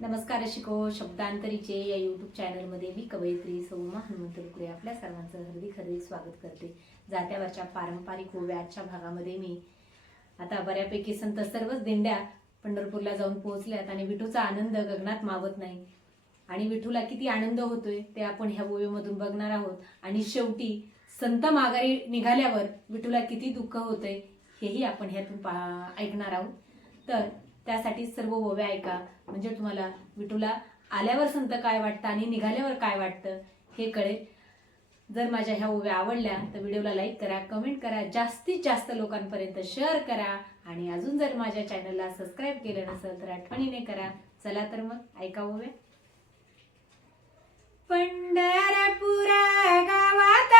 नमस्कार शिको शब्दांतरीचे या यूट्यूब चॅनलमध्ये मी कवयित्री सौमा हनुमंत रुकडे आपल्या सर्वांचं हृदय हृदय स्वागत करते. जात्यावरच्या पारंपरिक ओव्याच्या भागामध्ये मी आता बऱ्यापैकी संत सर्वच दिंड्या पंढरपूरला जाऊन पोहोचल्यात आणि विठूचा आनंद गगनात मावत नाही. आणि विठूला किती आनंद होतोय ते आपण ह्या ओव्यामधून बघणार आहोत. आणि शेवटी संत माघारी निघाल्यावर विठूला किती दुःख होतंय हेही आपण ह्यातून पा ऐकणार आहोत. तर त्यासाठी सर्व ओव्या ऐका. म्हणजे तुम्हाला विठूला आल्यावर संत काय वाटतं आणि निघाल्यावर काय वाटतं हे कळेल. जर माझ्या ह्या ओव्या आवडल्या तर व्हिडिओला लाईक करा कमेंट करा जास्तीत जास्त लोकांपर्यंत शेअर करा. आणि अजून जर माझ्या चॅनलला सबस्क्राईब केलं नसेल तर आठवणीने करा. चला तर मग ऐका ओव्या. पंढरपुरा गावात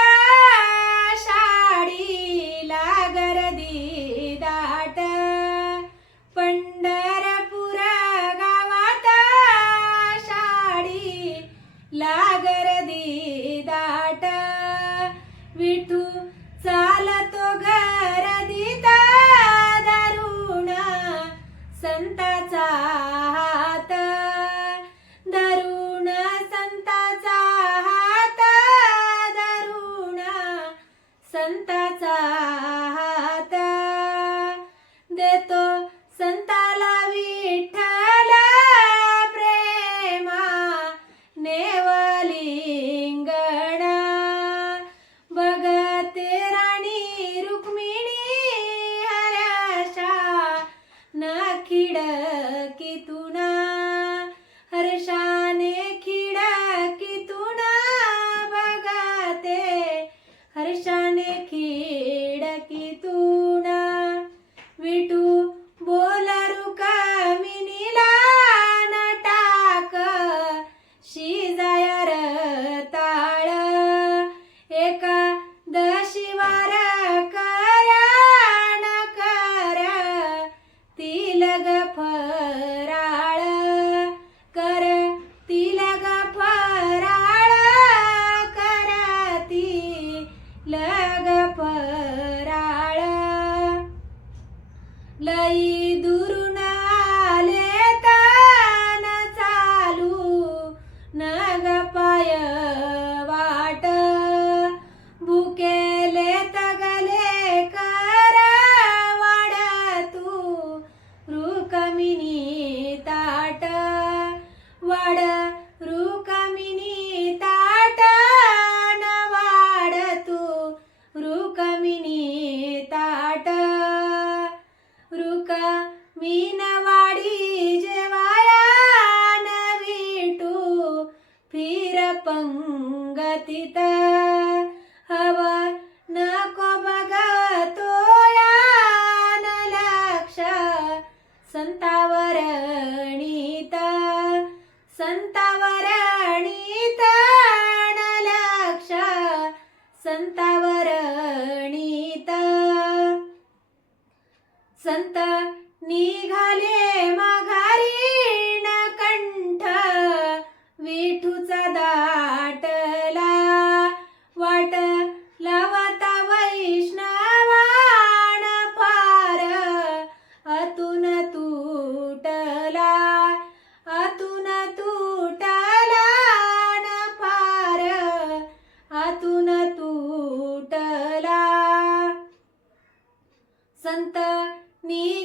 दाट विठू संतावर णीत संतावर णीत लक्ष संतावर णीत संत निघाले माघारी कंठ विठूचा दा संत निघाले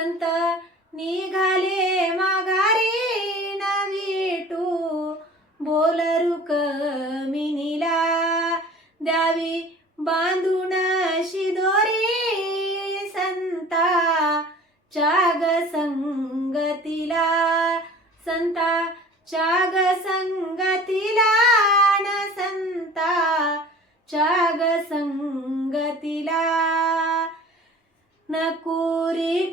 संत निघाले माघारी न विटू बोल रुक्मिणीला द्यावी बांधून शिदोरी संता. चाग संगतीला संता. चाग संगतीला न संता. चाग संगतीला नकुरी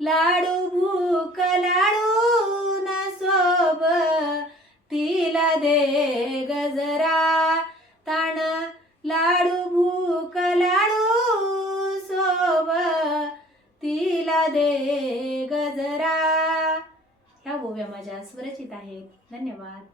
लाडू भूक लाडू न सोब तिला दे गजरा ताण लाडू भूक लाडू सोब तिला दे गजरा ह्या गोव्या माझ्या स्वरचित आहेत. धन्यवाद.